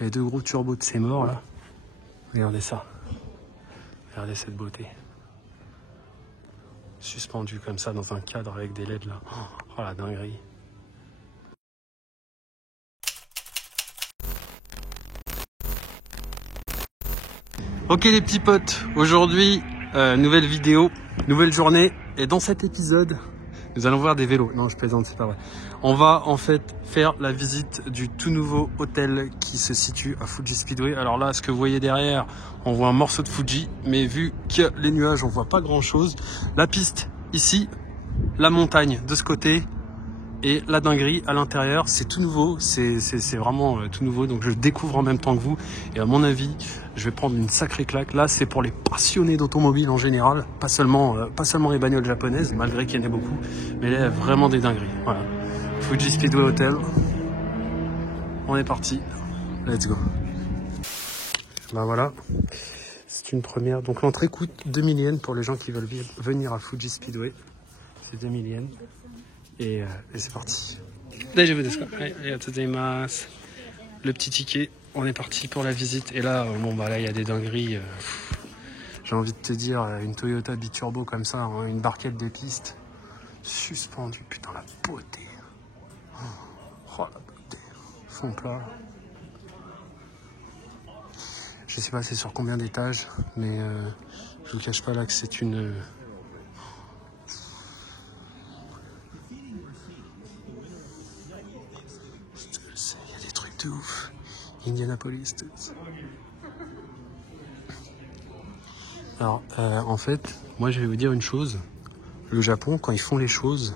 Les deux gros turbos de ces morts là. Regardez ça. Regardez cette beauté. Suspendu comme ça dans un cadre avec des LED là. Oh la dinguerie. Ok les petits potes, aujourd'hui nouvelle vidéo, nouvelle journée. Et dans cet épisode, nous allons voir des vélos. Non, je plaisante, c'est pas vrai. On va en fait faire la visite du tout nouveau hôtel qui se situe à Fuji Speedway. Alors là, ce que vous voyez derrière, on voit un morceau de Fuji, mais vu qu'il y a les nuages, on voit pas grand chose. La piste ici, la montagne de ce côté et la dinguerie à l'intérieur, c'est tout nouveau, c'est vraiment tout nouveau. Donc je découvre en même temps que vous et à mon avis, je vais prendre une sacrée claque. Là, c'est pour les passionnés d'automobile en général, pas seulement les bagnoles japonaises, malgré qu'il y en ait beaucoup, mais là, il y a vraiment des dingueries. Voilà. Fuji Speedway Hotel. On est parti. Let's go. Ben voilà. C'est une première. Donc l'entrée coûte 2000 yens pour les gens qui veulent venir à Fuji Speedway. C'est 2000 yens. Et c'est parti. Le petit ticket. On est parti pour la visite. Et là, bon bah là, il y a des dingueries. J'ai envie de te dire, une Toyota biturbo comme ça, hein, une barquette des pistes, suspendue. Putain, la beauté. Oh la beauté. Fond plat. Je sais pas c'est sur combien d'étages, mais je vous cache pas là que c'est une... Il y a des trucs de ouf. Indianapolis. Alors, en fait, moi je vais vous dire une chose. Le Japon, quand ils font les choses,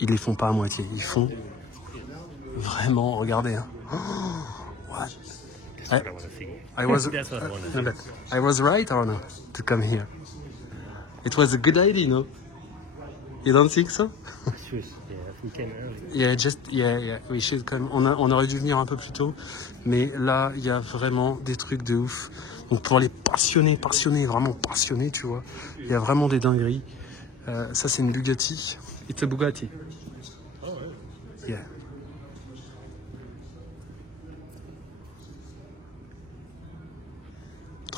ils les font pas à moitié. Ils font vraiment, regardez. Hein. Oh, what? I was right or no to come here? It was a good idea, no? You don't think so? Yeah, we should come. On aurait dû venir un peu plus tôt, mais là, il y a vraiment des trucs de ouf. Donc pour les passionnés, vraiment passionnés, tu vois, il y a vraiment des dingueries. Ça, c'est une Bugatti. It's a Bugatti. Yeah.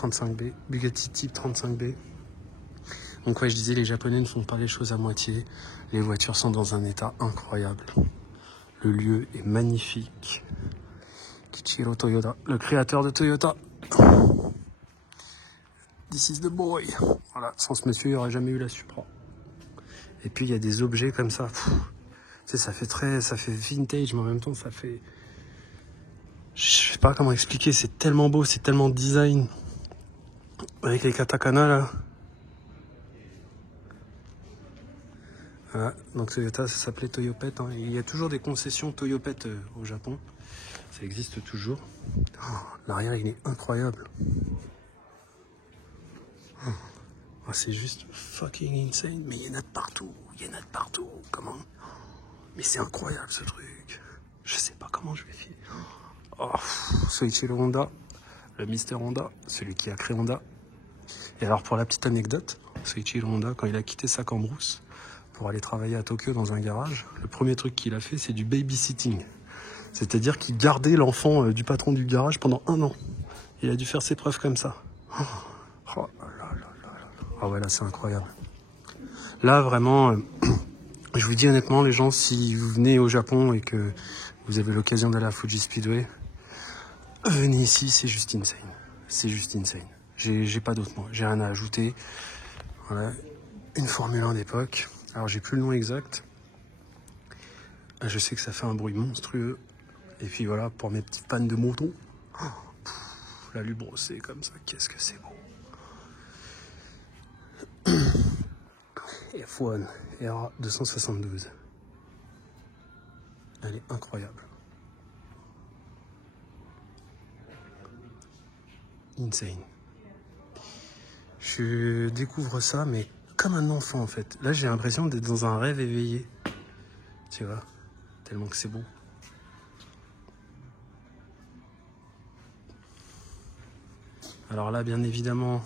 B, Bugatti type 35B. Donc ouais, je disais, les Japonais ne font pas les choses à moitié. Les voitures sont dans un état incroyable. Le lieu est magnifique. Kichiro Toyota, le créateur de Toyota. This is the boy. Voilà, sans ce monsieur, il n'y aurait jamais eu la Supra. Et puis il y a des objets comme ça. Tu sais, ça fait vintage, mais en même temps, ça fait... Je sais pas comment expliquer, c'est tellement beau, c'est tellement design. Avec les katakana là. Voilà, donc Toyota, ça s'appelait Toyopet. Hein. Il y a toujours des concessions Toyopet au Japon. Ça existe toujours. Oh, l'arrière, il est incroyable. Oh, c'est juste fucking insane. Mais il y en a de partout. Comment? Mais c'est incroyable ce truc. Je sais pas comment je vais faire. Oh, Soichiro Honda, le Mister Honda, celui qui a créé Honda. Et alors pour la petite anecdote, Soichiro Honda, quand il a quitté sa cambrousse pour aller travailler à Tokyo dans un garage, le premier truc qu'il a fait, c'est du babysitting. C'est-à-dire qu'il gardait l'enfant du patron du garage pendant 1 an. Il a dû faire ses preuves comme ça. Oh là là là là. Ah ouais, là c'est incroyable. Là vraiment, je vous dis honnêtement les gens, si vous venez au Japon et que vous avez l'occasion d'aller à Fuji Speedway, venez ici, c'est juste insane. C'est juste insane. J'ai pas d'autre mot, j'ai rien à ajouter. Voilà. Une Formule 1 d'époque. Alors j'ai plus le nom exact. Je sais que ça fait un bruit monstrueux. Et puis voilà, pour mes petits fans de moto, la lui brossée comme ça, qu'est-ce que c'est beau. F1 RA 272. Elle est incroyable. Insane. Je découvre ça, mais comme un enfant en fait. Là, j'ai l'impression d'être dans un rêve éveillé. Tu vois, tellement que c'est beau. Alors là, bien évidemment,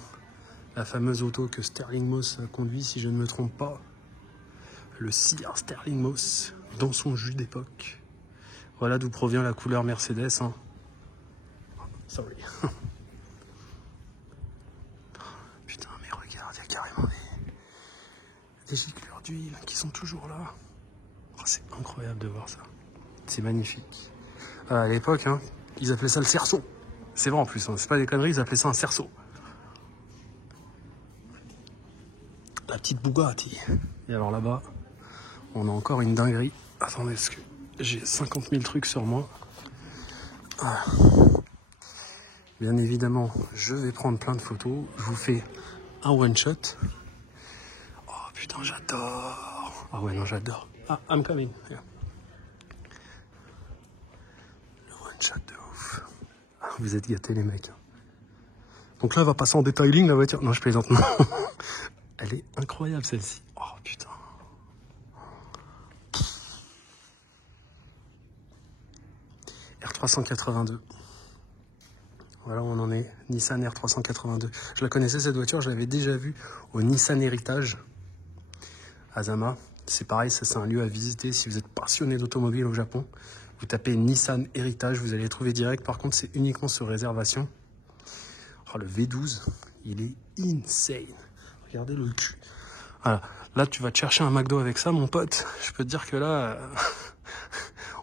la fameuse auto que Sterling Moss conduit, si je ne me trompe pas. Le Sir Sterling Moss, dans son jus d'époque. Voilà d'où provient la couleur Mercedes. Hein. Sorry. Putain, mais regarde, il y a carrément des gicleurs d'huile qui sont toujours là. Oh, c'est incroyable de voir ça. C'est magnifique. À l'époque, hein, ils appelaient ça le cerceau. C'est vrai en plus, hein, c'est pas des conneries, ils appelaient ça un cerceau. La petite Bugatti. Et alors là-bas, on a encore une dinguerie. Attendez, parce que j'ai 50 000 trucs sur moi. Ah. Bien évidemment, je vais prendre plein de photos. Je vous fais un one-shot. Oh putain, j'adore. Ah ouais, non, j'adore. Ah, I'm coming. Yeah. Le one-shot de ouf. Ah, vous êtes gâtés, les mecs. Donc là, elle va passer en detailing, la voiture. Non, je plaisante. Non. Elle est incroyable, celle-ci. Oh putain. R382. Voilà où on en est. Nissan R382. Je la connaissais cette voiture, je l'avais déjà vue au Nissan Heritage à Zama. C'est pareil, ça c'est un lieu à visiter si vous êtes passionné d'automobile au Japon. Vous tapez Nissan Heritage, vous allez les trouver direct. Par contre, c'est uniquement sur réservation. Oh, le V12, il est insane. Regardez le cul. Voilà. Là, tu vas te chercher un McDo avec ça, mon pote. Je peux te dire que là,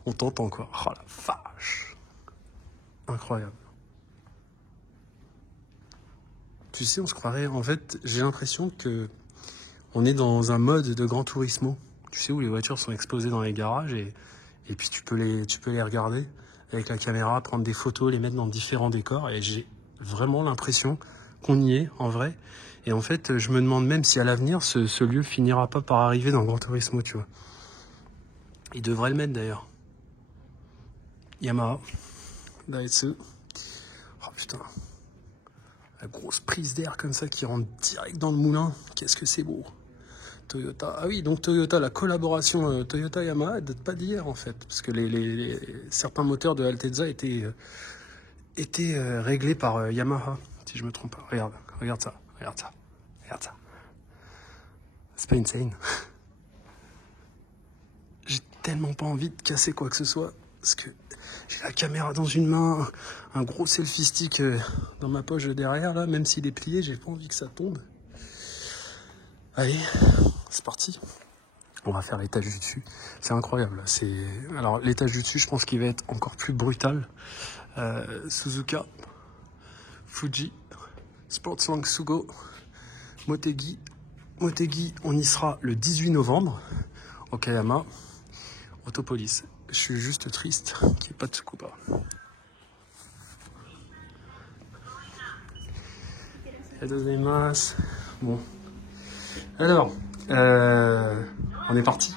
on t'entend quoi. Oh la vache. Incroyable. Tu sais, on se croirait, en fait, j'ai l'impression que on est dans un mode de Gran Turismo. Tu sais, où les voitures sont exposées dans les garages et puis tu peux les regarder avec la caméra, prendre des photos, les mettre dans différents décors et j'ai vraiment l'impression qu'on y est, en vrai. Et en fait, je me demande même si à l'avenir, ce lieu finira pas par arriver dans Gran Turismo, tu vois. Il devrait le mettre d'ailleurs. Yamaha, Daihatsu. Oh putain. La grosse prise d'air comme ça qui rentre direct dans le moulin. Qu'est-ce que c'est beau. Toyota. Ah oui, donc Toyota, la collaboration Toyota-Yamaha, elle date pas d'hier en fait. Parce que certains moteurs de Altezza étaient réglés par Yamaha, si je me trompe pas. Regarde ça. C'est pas insane. J'ai tellement pas envie de casser quoi que ce soit. Parce que j'ai la caméra dans une main, un gros selfie stick dans ma poche derrière, là. Même s'il est plié, j'ai pas envie que ça tombe. Allez, c'est parti. On va faire l'étage du dessus. C'est incroyable. Alors, l'étage du dessus, je pense qu'il va être encore plus brutal. Suzuka, Fuji, Sportslink Sugo, Motegi. Motegi, on y sera le 18 novembre. Okayama, Autopolice. Je suis juste triste qu'il n'y ait pas de Tsukuba. Bon. Alors, on est parti.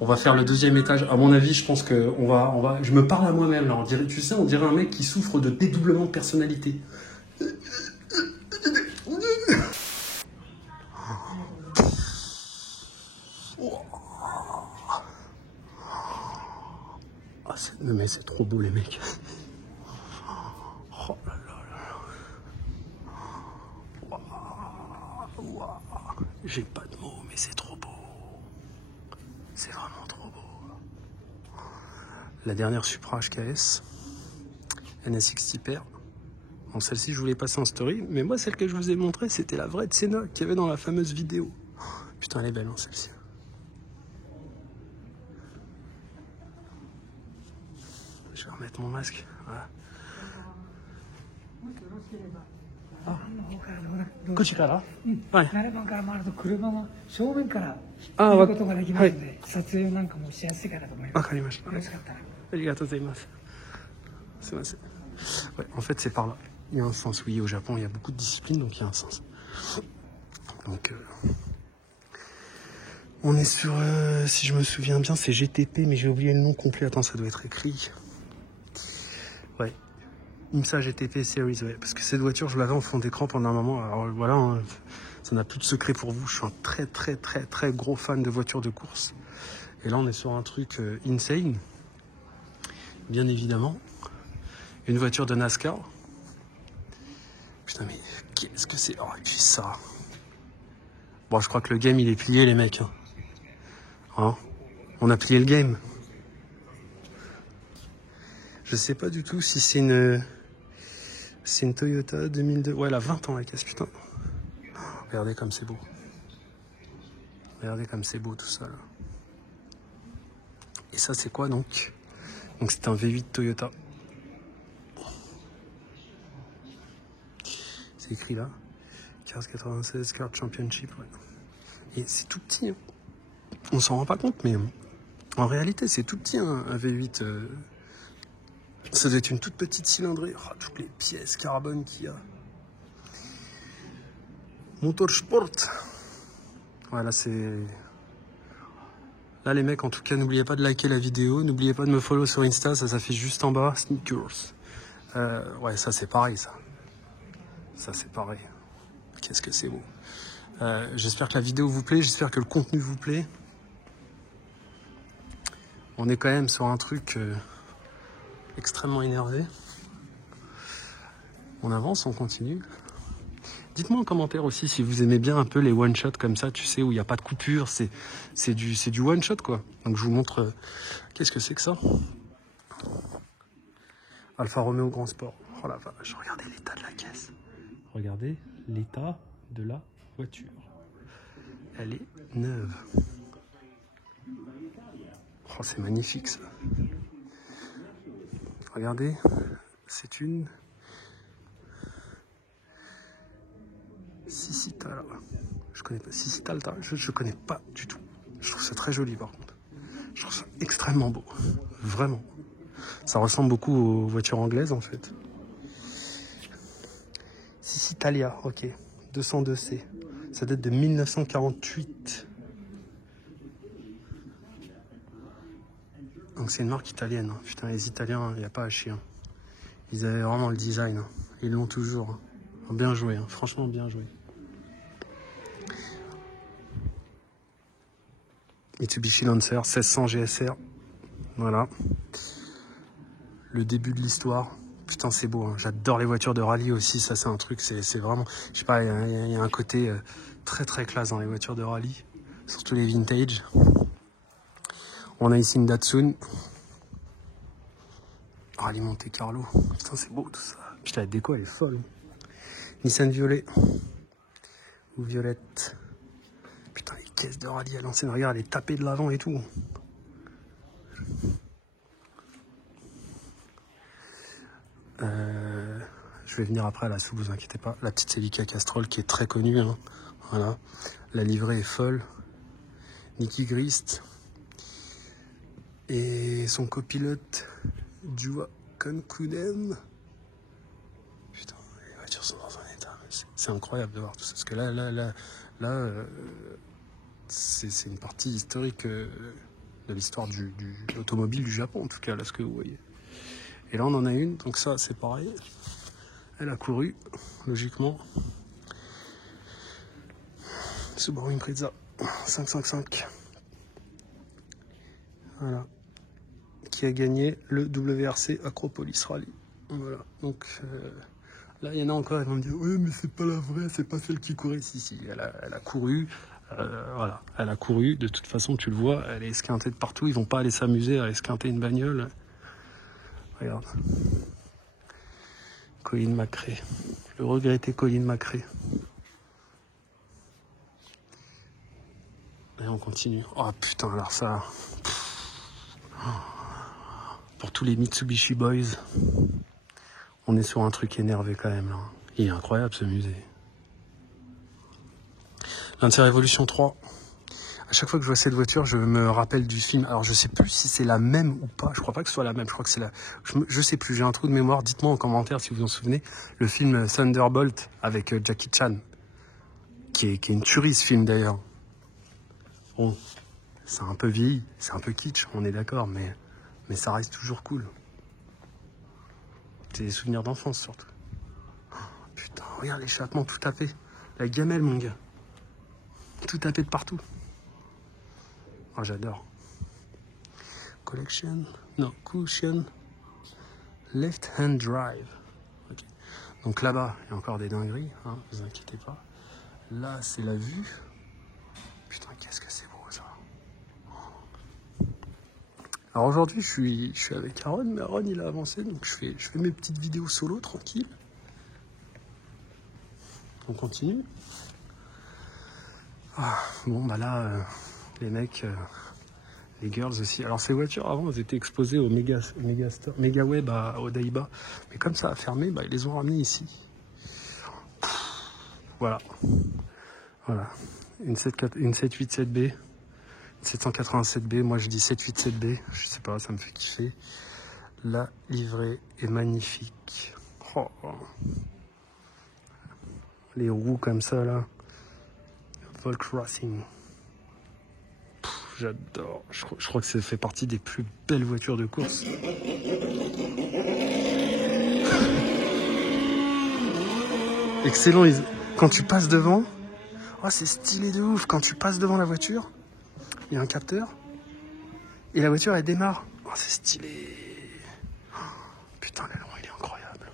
On va faire le deuxième étage. À mon avis, je pense que je me parle à moi-même là. Tu sais, on dirait un mec qui souffre de dédoublement de personnalité. Ah, mais c'est trop beau les mecs. Oh là là là. Wow. J'ai pas de mots, mais c'est trop beau. C'est vraiment trop beau. La dernière Supra HKS, NSX Type-R. Bon, celle-ci, je voulais passer en story, mais moi, celle que je vous ai montrée, c'était la vraie Tsena qu'il y avait dans la fameuse vidéo. Putain, elle est belle, hein, celle-ci. Je vais remettre mon masque. Voilà. Ah. こっちから？はい。7番から回ると車の正面から見ることができますので、撮影なんかもしやすいかなと思います。わかりました。よろしかったら。ありがとうございます。すいません。Ouais, en fait, c'est par là. Il y a un sens. Oui, au Japon, il y a beaucoup de disciplines, donc il y a un sens. Donc, on est sur, si je me souviens bien, c'est GTP, mais j'ai oublié le nom complet. Attends, ça doit être écrit. Ouais. IMSA GTP Series, ouais. Parce que cette voiture, je l'avais en fond d'écran pendant un moment. Alors voilà, hein, ça n'a plus de secret pour vous. Je suis un très, très, très, très gros fan de voitures de course. Et là, on est sur un truc insane. Bien évidemment. Une voiture de NASCAR. Putain, mais qu'est-ce que c'est? Oh, et puis ça. Bon, je crois que le game, il est plié, les mecs. Hein, on a plié le game. Je sais pas du tout si c'est une C'est une Toyota 2002. Ouais, elle a 20 ans la caisse, putain. Regardez comme c'est beau. Regardez comme c'est beau tout ça là. Et ça c'est quoi donc? Donc c'est un V8 Toyota. C'est écrit là. Cars 96, Car Championship. Ouais. Et c'est tout petit. Hein. On s'en rend pas compte, mais en réalité c'est tout petit hein, un V8. Ça doit être une toute petite cylindrée. Oh, toutes les pièces carbone qu'il y a. Motorsport. Voilà, c'est... Là, les mecs, en tout cas, n'oubliez pas de liker la vidéo. N'oubliez pas de me follow sur Insta. Ça s'affiche juste en bas. Sneakers. Ouais, ça, c'est pareil, ça. Ça, c'est pareil. Qu'est-ce que c'est beau. J'espère que la vidéo vous plaît. J'espère que le contenu vous plaît. On est quand même sur un truc extrêmement énervé. On avance, on continue. Dites-moi en commentaire aussi si vous aimez bien un peu les one-shots comme ça, tu sais, où il n'y a pas de coupure, c'est du one-shot, quoi. Donc je vous montre, qu'est-ce que c'est que ça? Alfa Romeo Grand Sport. Oh la vache, regardez l'état de la caisse. Regardez l'état de la voiture. Elle est neuve. Oh, c'est magnifique ça. Regardez, c'est une... Sicitala. Je connais pas. Sicitalta, je connais pas du tout. Je trouve ça très joli par contre. Je trouve ça extrêmement beau. Vraiment. Ça ressemble beaucoup aux voitures anglaises en fait. Sicitalia, ok. 202C. Ça date de 1948. Donc c'est une marque italienne. Hein. Putain, les Italiens, il n'y a pas à chier. Hein. Ils avaient vraiment le design. Hein. Ils l'ont toujours. Hein. Bien joué, hein. Franchement bien joué. Mitsubishi Lancer 1600 GSR. Voilà. Le début de l'histoire. Putain, c'est beau. Hein. J'adore les voitures de rallye aussi. Ça, c'est un truc. C'est vraiment... Je sais pas, il y a un côté très très classe dans les voitures de rallye. Surtout les vintage. On a ici une Datsun. Rallye Monte Carlo. Putain, c'est beau tout ça. Putain, la déco, elle est folle. Nissan violet. Ou violette. Putain, les caisses de rallye à l'ancienne. Regarde, elle est tapée de l'avant et tout. Je vais venir après à la sous, vous inquiétez pas. La petite Celica Castrol qui est très connue. Hein. Voilà. La livrée est folle. Nicky Grist. Et son copilote, Jua Konkuden. Putain, les voitures sont dans un état. C'est incroyable de voir tout ça. Parce que là c'est une partie historique de l'histoire de l'automobile du Japon, en tout cas, là, ce que vous voyez. Et là, on en a une, donc ça, c'est pareil. Elle a couru, logiquement. Subaru Impreza 555. Voilà. Qui a gagné le WRC Acropolis Rally. Voilà. Donc là, il y en a encore, ils vont me dire, oui, mais c'est pas la vraie, c'est pas celle qui courait. Si, elle a couru. Voilà, elle a couru. De toute façon, tu le vois, elle est esquintée de partout. Ils vont pas aller s'amuser à esquinter une bagnole. Regarde. Colin McRae. Le regretté Colin McRae. Et on continue. Oh putain, alors ça... Pour tous les Mitsubishi Boys, on est sur un truc énervé quand même. Là. Il est incroyable ce musée. Lancer Evolution 3. À chaque fois que je vois cette voiture, je me rappelle du film. Alors je sais plus si c'est la même ou pas. Je crois pas que ce soit la même. Je crois que c'est la... Je sais plus, j'ai un trou de mémoire. Dites-moi en commentaire si vous vous en souvenez. Le film Thunderbolt avec Jackie Chan. Qui est une tuerie ce film d'ailleurs. Bon, c'est un peu vieilli, c'est un peu kitsch, on est d'accord, mais ça reste toujours cool. C'est des souvenirs d'enfance surtout. Oh, putain, regarde l'échappement tout tapé. La gamelle, mon gars. Tout tapé de partout. Oh, j'adore. Collection. Non, cushion. Left hand drive. Okay. Donc là-bas, il y a encore des dingueries, hein, vous inquiétez pas. Là, c'est la vue. Putain, qu'est-ce que c'est beau ça. Alors aujourd'hui, je suis avec Aaron, mais Aaron il a avancé, donc je fais mes petites vidéos solo tranquille. On continue. Ah, bon, bah là, les mecs, les girls aussi. Alors, ces voitures, avant, elles étaient exposées au Mega Web à Odaiba. Mais comme ça a fermé, bah, ils les ont ramenées ici. Voilà. Voilà. Une 787B. Une 787B. Moi, je dis 787B. Je sais pas, ça me fait kiffer. La livrée est magnifique. Oh. Les roues comme ça, là. Volk Racing. J'adore. Je crois que ça fait partie des plus belles voitures de course. Excellent. Quand tu passes devant, oh, c'est stylé de ouf. Quand tu passes devant la voiture, il y a un capteur. Et la voiture, elle démarre. Oh, c'est stylé. Oh, putain, l'aileron, il est incroyable.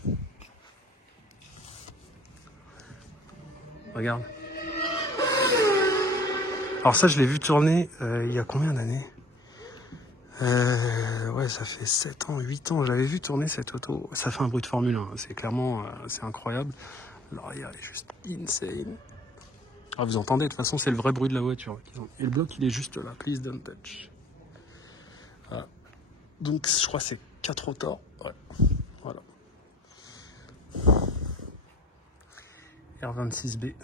Regarde. Alors ça, je l'ai vu tourner il y a combien d'années? Ouais, ça fait 7 ans, 8 ans. J'avais vu tourner cette auto. Ça fait un bruit de Formule 1. C'est clairement, c'est incroyable. L'arrière est juste insane. Ah, vous entendez, de toute façon, c'est le vrai bruit de la voiture. Et le bloc, il est juste là. Please don't touch. Voilà. Donc, je crois que c'est 4 rotors. Ouais. Voilà. R26B.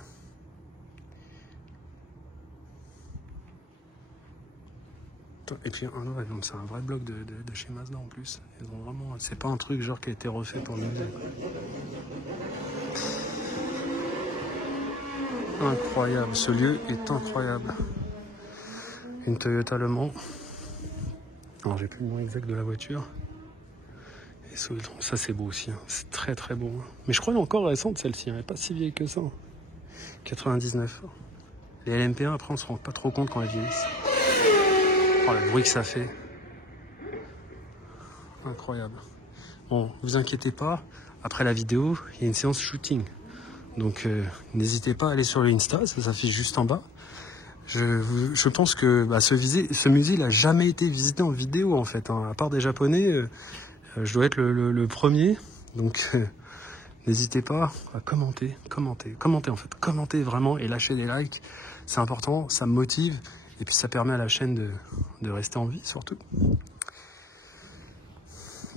Et puis, c'est un vrai bloc de chez Mazda en plus. Ils ont vraiment, c'est pas un truc genre qui a été refait pour musée. Incroyable, ce lieu est incroyable. Une Toyota Le Mans. Alors, j'ai plus le nom exact de la voiture. Et ça, c'est beau aussi. Hein. C'est très très beau. Hein. Mais je crois qu'elle est encore récente celle-ci. Elle n'est pas si vieille que ça. 99. Les LMP1, après, on se rend pas trop compte quand elles vieillissent. Oh, le bruit que ça fait. Incroyable. Bon, vous inquiétez pas. Après la vidéo, il y a une séance shooting. Donc, n'hésitez pas à aller sur l'Insta. Ça s'affiche juste en bas. Je pense que ce musée, il n'a jamais été visité en vidéo, en fait. Hein. À part des Japonais, je dois être le premier. Donc, n'hésitez pas à commenter en fait. Commentez vraiment et lâchez des likes. C'est important, ça me motive. Et puis ça permet à la chaîne de rester en vie, surtout.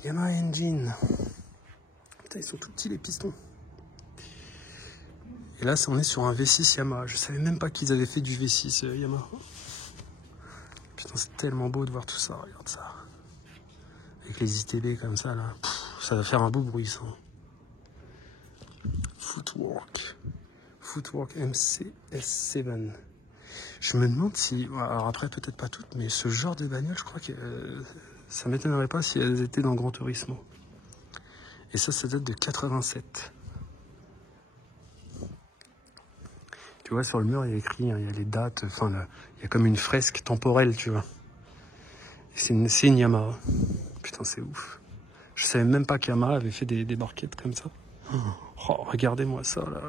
Yamaha Engine. Putain, ils sont tout petits, les pistons. Et là, on est sur un V6 Yamaha. Je savais même pas qu'ils avaient fait du V6 Yamaha. Putain, c'est tellement beau de voir tout ça. Regarde ça. Avec les ITB comme ça, là. Ça va faire un beau bruit, ça. Footwork MCS7. Je me demande si, alors après peut-être pas toutes, mais ce genre de bagnole, je crois que ça m'étonnerait pas si elles étaient dans Gran Turismo. Et ça date de 87. Tu vois, sur le mur, il y a écrit, hein, il y a les dates, enfin, il y a comme une fresque temporelle, tu vois. C'est une Yamaha. Putain, c'est ouf. Je savais même pas qu'Yamaha avait fait des barquettes comme ça. Oh, regardez-moi ça, là.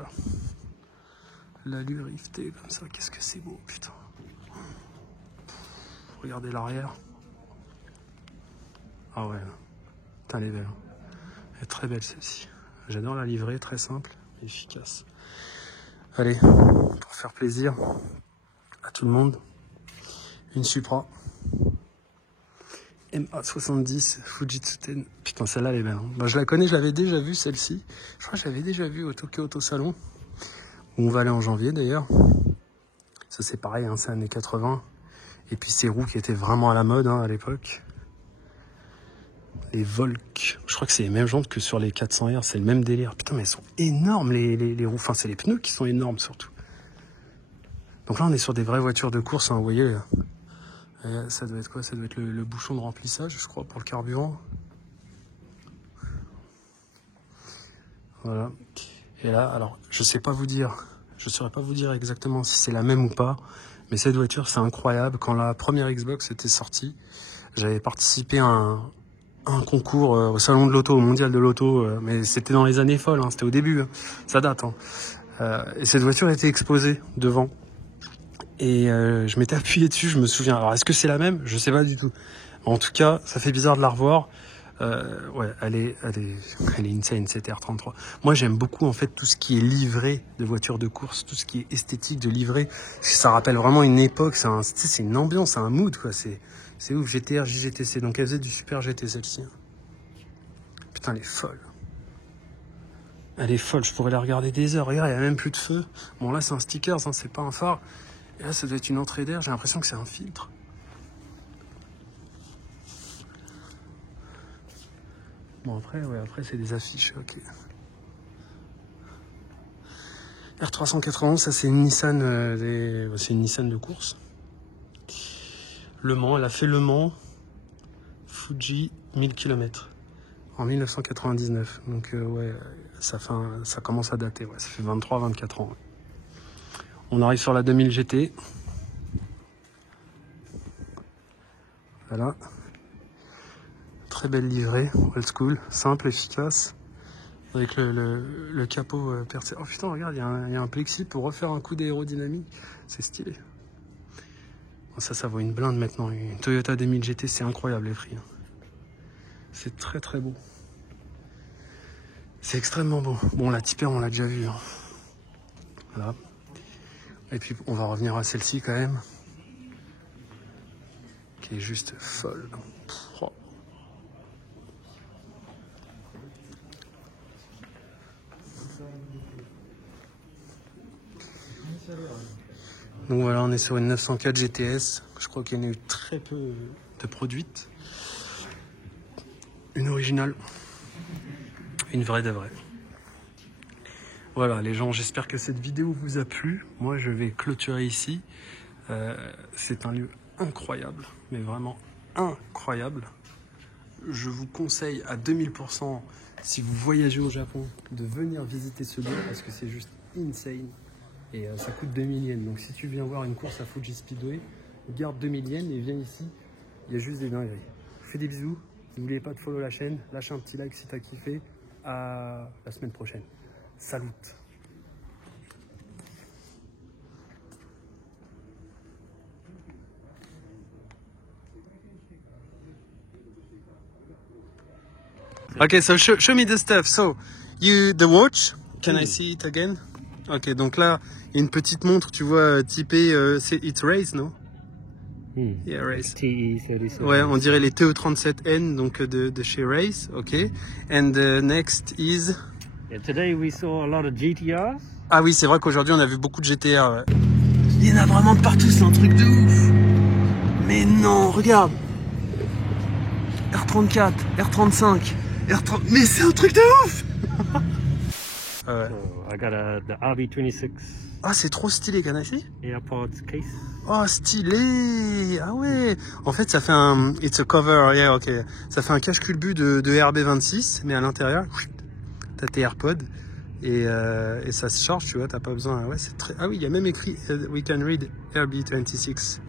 L'allure riftée comme ça, qu'est-ce que c'est beau, putain. Regardez l'arrière. Ah ouais, putain, elle est belle. Elle est très belle celle-ci. J'adore la livrée, très simple, efficace. Allez, pour faire plaisir à tout le monde, une Supra MA70 Fujitsu. Putain, celle-là, elle est belle. Hein. Bah, je la connais, je l'avais déjà vue, celle-ci. Je crois que je l'avais déjà vue au Tokyo Auto Salon. Où on va aller en janvier, d'ailleurs. Ça, c'est pareil, hein, c'est années 80. Et puis, ces roues qui étaient vraiment à la mode hein, à l'époque. Les Volk. Je crois que c'est les mêmes jantes que sur les 400R. C'est le même délire. Putain, mais elles sont énormes, les roues. Enfin, c'est les pneus qui sont énormes, surtout. Donc là, on est sur des vraies voitures de course. Hein, vous voyez, ça doit être quoi? Ça doit être le bouchon de remplissage, je crois, pour le carburant. Voilà. Et là, alors, je saurais pas vous dire exactement si c'est la même ou pas, mais cette voiture, c'est incroyable. Quand la première Xbox était sortie, j'avais participé à un concours au salon de l'auto, au mondial de l'auto, mais c'était dans les années folles, hein, c'était au début, hein, ça date. Hein. Et cette voiture était exposée devant. Et je m'étais appuyé dessus, je me souviens. Alors, est-ce que c'est la même? Je sais pas du tout. En tout cas, ça fait bizarre de la revoir. Ouais, elle est insane, cette R33. Moi, j'aime beaucoup, en fait, tout ce qui est livré de voitures de course, tout ce qui est esthétique de livré. Ça rappelle vraiment une époque, c'est une ambiance, c'est un mood, quoi. C'est ouf, GTR, JGTC. Donc, elle faisait du super GT, celle-ci. Putain, elle est folle. Elle est folle, je pourrais la regarder des heures. Regarde, il n'y a même plus de feu. Bon, là, c'est un sticker, hein, c'est pas un phare. Et là, ça doit être une entrée d'air. J'ai l'impression que c'est un filtre. Bon, après, ouais, après c'est des affiches, ok. R391, ça c'est une Nissan, c'est une Nissan de course. Le Mans, elle a fait Le Mans, Fuji, 1000 km en 1999. Donc ouais, ça commence à dater, ouais, ça fait 23-24 ans. Ouais. On arrive sur la 2000 GT. Voilà. Très belle livrée, old school, simple, efficace. Avec le capot percé. Oh putain, regarde, il y a un plexi pour refaire un coup d'aérodynamique. C'est stylé. Bon, ça vaut une blinde maintenant. Une Toyota 2000 GT, c'est incroyable les prix. C'est très très beau. C'est extrêmement beau. Bon, la Tipper, on l'a déjà vu. Hein. Voilà. Et puis, on va revenir à celle-ci quand même. Qui est juste folle. Oh. Donc voilà, on est sur une 904 GTS. Je crois qu'il y en a eu très peu de produites. Une originale. Une vraie de vraie. Voilà les gens, j'espère que cette vidéo vous a plu. Moi je vais clôturer ici. C'est un lieu incroyable, mais vraiment incroyable. Je vous conseille à 2000%, si vous voyagez au Japon, de venir visiter ce lieu parce que c'est juste insane. Et ça coûte 2000 yens. Donc si tu viens voir une course à Fuji Speedway, garde 2000 yens et viens ici. Il y a juste des dingueries. Je vous fais des bisous. N'oubliez pas de follow la chaîne. Lâche un petit like si t'as kiffé. À la semaine prochaine. Salut. Okay, so show me the stuff. So, the watch. Can I see it again? Ok, donc là, il y a une petite montre, tu vois, typée, c'est It's Race, non? Yeah, Race. TE37. Ouais, on dirait les TE37N, donc de chez Race, ok. And next is... Yeah, today we saw a lot of GTRs. Ah oui, c'est vrai qu'aujourd'hui, on a vu beaucoup de GTR, ouais. Il y en a vraiment de partout, c'est un truc de ouf. Mais non, regarde. R34, R35, R30... Mais c'est un truc de ouf. Ouais. So I got the RB26. Ah, c'est trop stylé, can I see? AirPods case. Oh, stylé! Ah ouais! En fait, ça fait un... It's a cover, yeah, ok. Ça fait un cache-culbu de RB26, mais à l'intérieur, t'as tes AirPods et ça se charge, tu vois, t'as pas besoin... Ouais, c'est très... Ah oui, il y a même écrit We can read RB26.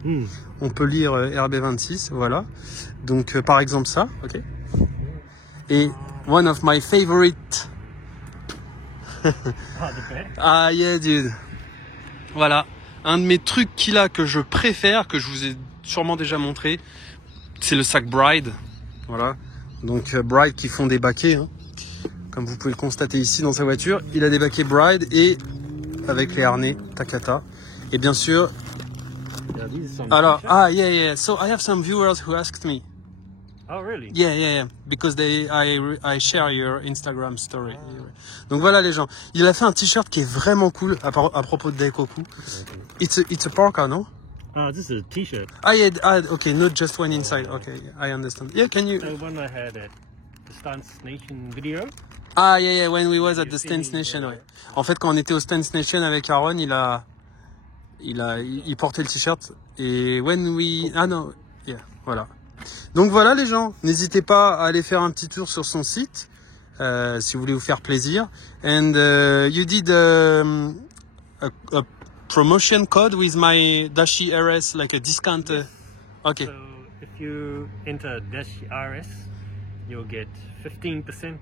On peut lire RB26, voilà. Donc, par exemple, ça, ok? Et one of my favorite... Ah yeah dude. Voilà, un de mes trucs qu'il a que je préfère, que je vous ai sûrement déjà montré, c'est le sac Bride. Voilà, donc Bride qui font des baquets, hein. Comme vous pouvez le constater ici dans sa voiture, il a des baquets Bride et avec les harnais Takata. Et bien sûr, alors, yeah, so I have some viewers who asked me. Oh really? Yeah. Because I share your Instagram story. Donc voilà les gens. Il a fait un t-shirt qui est vraiment cool à propos de Daikoku. It's a parka, no? This is a t-shirt. Okay, not just one inside. Okay, I understand. Yeah, can you? The one I had at the Stance Nation video. Yeah, when we was at the Stance Nation, ouais. En fait, quand on était au Stance Nation avec Aaron, il portait le t-shirt et voilà. Donc voilà les gens, n'hésitez pas à aller faire un petit tour sur son site si vous voulez vous faire plaisir. And you did a promotion code with my Dashi RS, like a discount. Okay. So if you enter Dashi RS, you'll get 15%.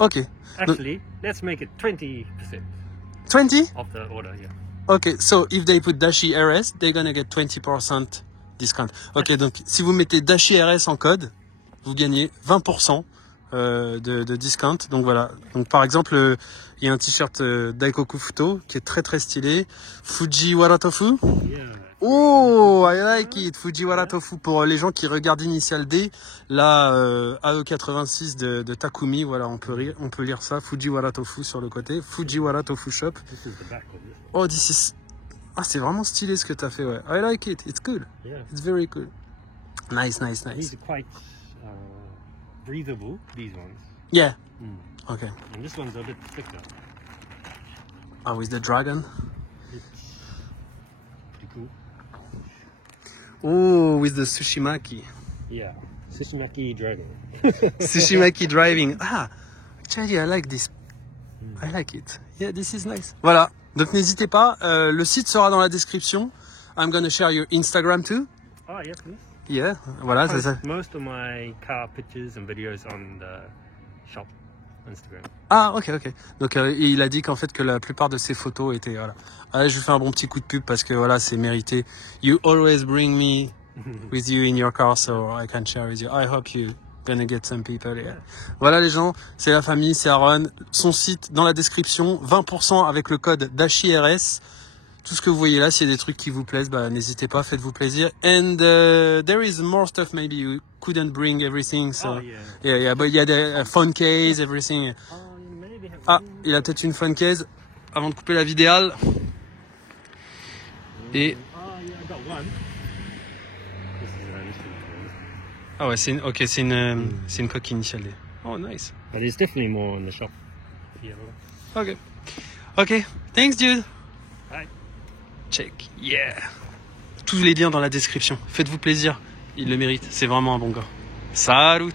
Okay. Actually, let's make it 20%. 20? Of the order, yeah. Okay, so if they put Dashi RS, they're gonna get 20% discount. Ok, donc si vous mettez Dashi RS en code, vous gagnez 20% de discount. Donc voilà. Donc par exemple, il y a un t-shirt Daikoku Futo qui est très très stylé. Fujiwara Tofu. Yeah. Oh, I like it. Fujiwara Tofu pour les gens qui regardent Initial D. Là, AE86 de Takumi. Voilà, on peut lire ça. Fujiwara Tofu sur le côté. Fujiwara Tofu Shop. This is the back of this. Oh, this is... Ah, c'est vraiment stylé ce que t'as fait, ouais. I like it. It's good. Yeah. It's very good. Nice. These are quite breathable, these ones. Yeah. Okay. And this one's a bit thicker. Ah, with the dragon. It's pretty cool. Oh, with the Tsushimaki. Yeah. Tsushimaki dragon. Tsushimaki driving. Ah, actually, I like this. I like it. Yeah, this is nice. Voilà. Donc n'hésitez pas. Le site sera dans la description. I'm gonna share your Instagram too. Oh, yeah, please. Yeah. Voilà, c'est ça. Most of my car pictures and videos on the shop Instagram. Ah, ok. Donc il a dit qu'en fait que la plupart de ses photos étaient voilà. Ah, je lui fais un bon petit coup de pub parce que voilà, c'est mérité. You always bring me with you in your car, so I can share with you. I hope you gonna get some people. Yeah. Voilà les gens, c'est la famille, c'est Aaron. Son site dans la description, 20% avec le code DASHIRS. Tout ce que vous voyez là, s'il y a des trucs qui vous plaisent, bah n'hésitez pas, faites-vous plaisir. And there is more stuff. Maybe you couldn't bring everything, so yeah. But il y a des phone case, everything. Ah, il a peut-être une phone case avant de couper la vidéo. Et Oh, yeah, I got one. ah ouais, c'est une coque initiale. Oh nice. But there's definitely more in the shop. Yeah. Ok. Thanks dude. Bye. Check. Yeah. Tous les liens dans la description. Faites-vous plaisir. Il le mérite. C'est vraiment un bon gars. Salut.